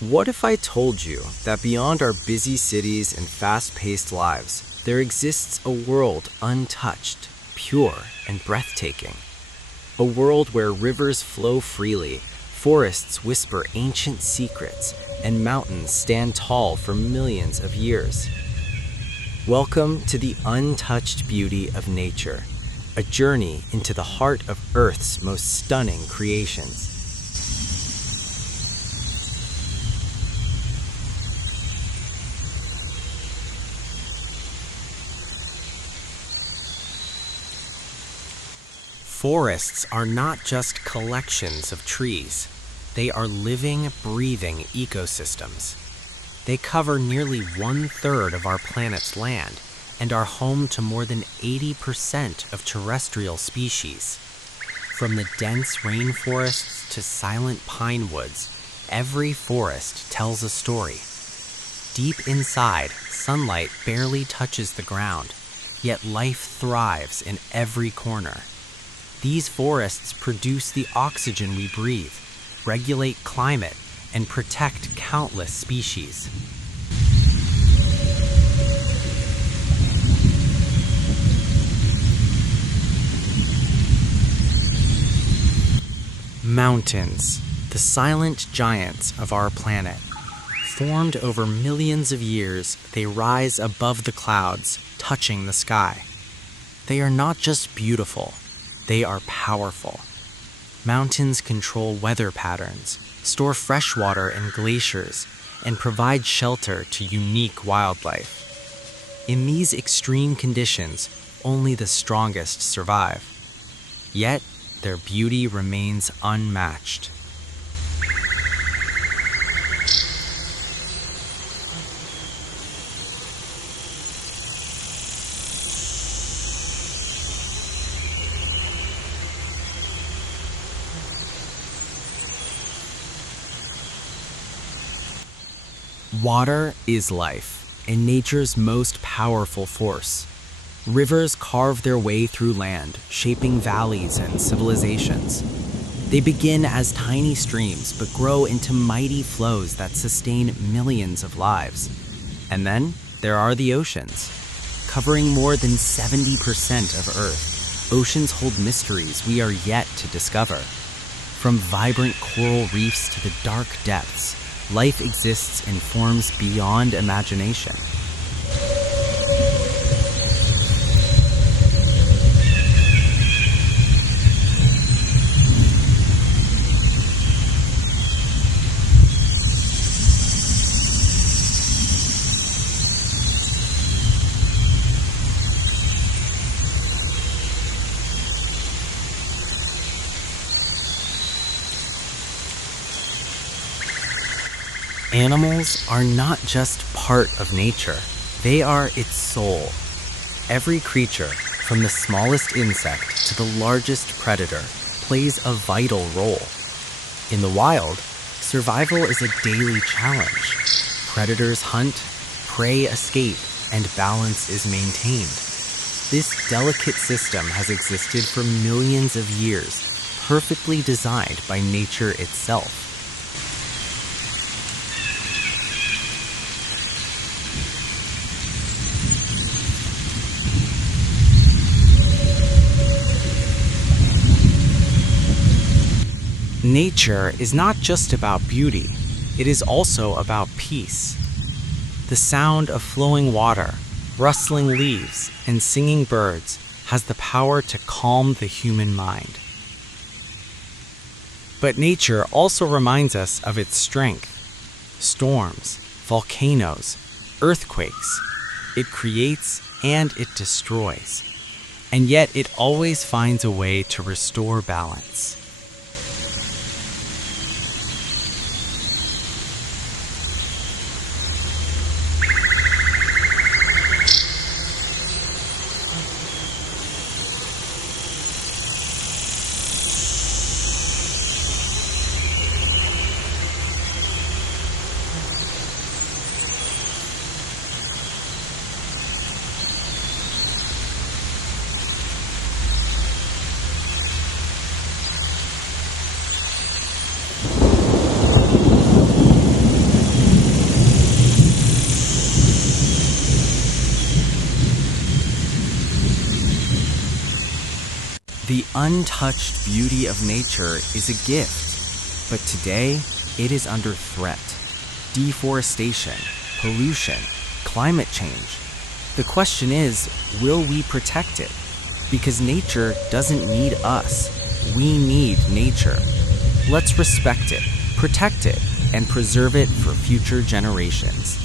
What if I told you that beyond our busy cities and fast-paced lives, there exists a world untouched, pure, and breathtaking? A world where rivers flow freely, forests whisper ancient secrets, and mountains stand tall for millions of years. Welcome to the untouched beauty of nature, a journey into the heart of Earth's most stunning creations. Forests are not just collections of trees. They are living, breathing ecosystems. They cover nearly 1/3 of our planet's land and are home to more than 80% of terrestrial species. From the dense rainforests to silent pine woods, every forest tells a story. Deep inside, sunlight barely touches the ground, yet life thrives in every corner. These forests produce the oxygen we breathe, regulate climate, and protect countless species. Mountains, the silent giants of our planet. Formed over millions of years, they rise above the clouds, touching the sky. They are not just beautiful. They are powerful. Mountains control weather patterns, store fresh water in glaciers, and provide shelter to unique wildlife. In these extreme conditions, only the strongest survive. Yet, their beauty remains unmatched. Water is life, and nature's most powerful force. Rivers carve their way through land, shaping valleys and civilizations. They begin as tiny streams, but grow into mighty flows that sustain millions of lives. And then there are the oceans. Covering more than 70% of Earth, oceans hold mysteries we are yet to discover. From vibrant coral reefs to the dark depths, life exists in forms beyond imagination. Animals are not just part of nature, they are its soul. Every creature, from the smallest insect to the largest predator, plays a vital role. In the wild, survival is a daily challenge. Predators hunt, prey escape, and balance is maintained. This delicate system has existed for millions of years, perfectly designed by nature itself. Nature is not just about beauty, it is also about peace. The sound of flowing water, rustling leaves, and singing birds has the power to calm the human mind. But nature also reminds us of its strength. Storms, volcanoes, earthquakes. It creates and it destroys. And yet it always finds a way to restore balance. untouched beauty of nature is a gift, but today it is under threat. Deforestation, pollution, climate change. The question is, will we protect it? Because nature doesn't need us. We need nature. Let's respect it, protect it, and preserve it for future generations.